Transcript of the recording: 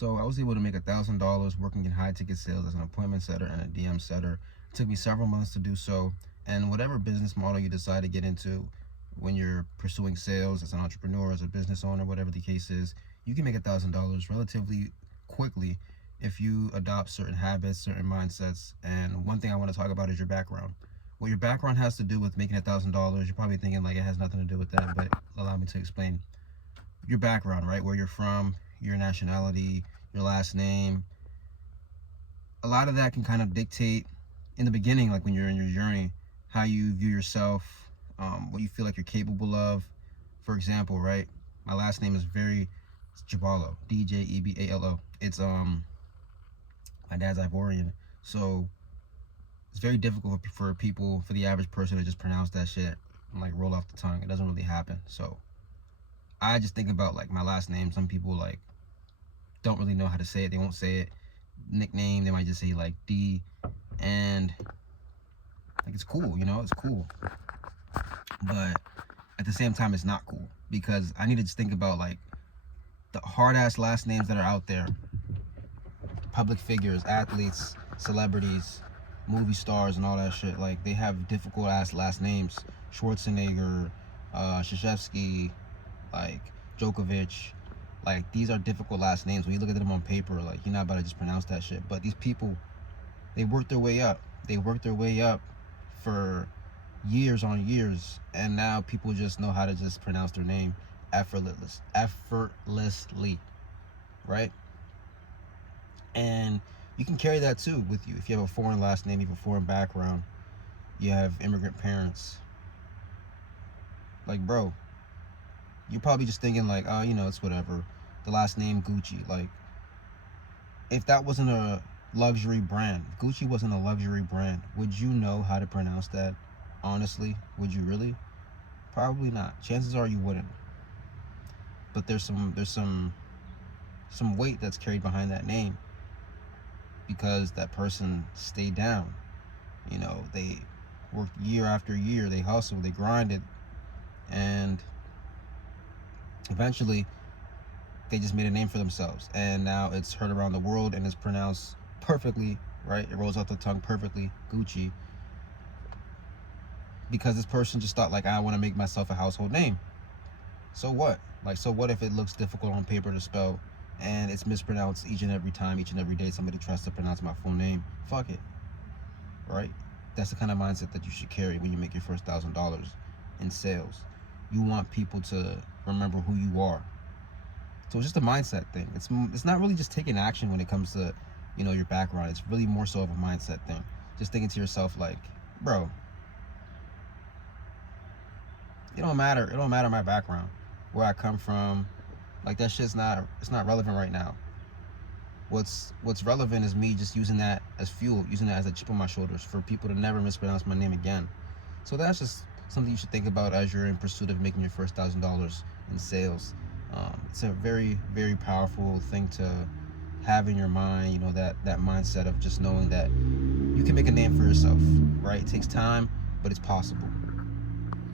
So I was able to make $1,000 working in high ticket sales as an appointment setter and a DM setter. It took me several months to do so. And whatever business model you decide to get into when you're pursuing sales as an entrepreneur, as a business owner, whatever the case is, you can make $1,000 relatively quickly if you adopt certain habits, certain mindsets. And one thing I want to talk about is your background. What your background has to do with making $1,000, you're probably thinking like it has nothing to do with that, but allow me to explain. Your background, right? Where you're from, your nationality, your last name. A lot of that can kind of dictate in the beginning, like when you're in your journey, how you view yourself, what you feel like you're capable of. For example, right? My last name is it's Djebalo, Djebalo. It's my dad's Ivorian, so it's very difficult for people, for the average person to just pronounce that shit and like roll off the tongue. It doesn't really happen. So I just think about like my last name. Some people like don't really know how to say it. They won't say it. Nickname, they might just say like D, and like it's cool, it's cool. But at the same time, it's not cool because I need to just think about like the hard ass last names that are out there. Public figures, athletes, celebrities, movie stars, and all that shit. Like they have difficult ass last names. Schwarzenegger, Krzyzewski, like Djokovic. Like these are difficult last names. When you look at them on paper, like you're not about to just pronounce that shit. But these people, they worked their way up. They worked their way up for years on years, and now people just know how to just pronounce their name effortlessly, right? And you can carry that too with you if you have a foreign last name, you have a foreign background, you have immigrant parents. Like, bro, you're probably just thinking like, oh, it's whatever. The last name Gucci. Like, if that wasn't a luxury brand, if Gucci wasn't a luxury brand, would you know how to pronounce that? Honestly, would you really? Probably not. Chances are you wouldn't. But there's some weight that's carried behind that name because that person stayed down. They worked year after year. They hustled. They grinded, and eventually they just made a name for themselves, and now it's heard around the world and it's pronounced perfectly, right? It rolls off the tongue perfectly, Gucci, because this person just thought like, I want to make myself a household name. So what? Like, so what if it looks difficult on paper to spell and it's mispronounced each and every time, each and every day somebody tries to pronounce my full name? Fuck it, right? That's the kind of mindset that you should carry when you make your first $1,000 in sales. You want people to remember who you are. So it's just a mindset thing. It's not really just taking action when it comes to, your background. It's really more so of a mindset thing. Just thinking to yourself like, bro, it don't matter my background, where I come from. Like that shit's not relevant right now. What's relevant is me just using that as fuel, using that as a chip on my shoulders for people to never mispronounce my name again. So that's just something you should think about as you're in pursuit of making your first $1,000 in sales. It's a very, very powerful thing to have in your mind, that mindset of just knowing that you can make a name for yourself, right? It takes time, but it's possible.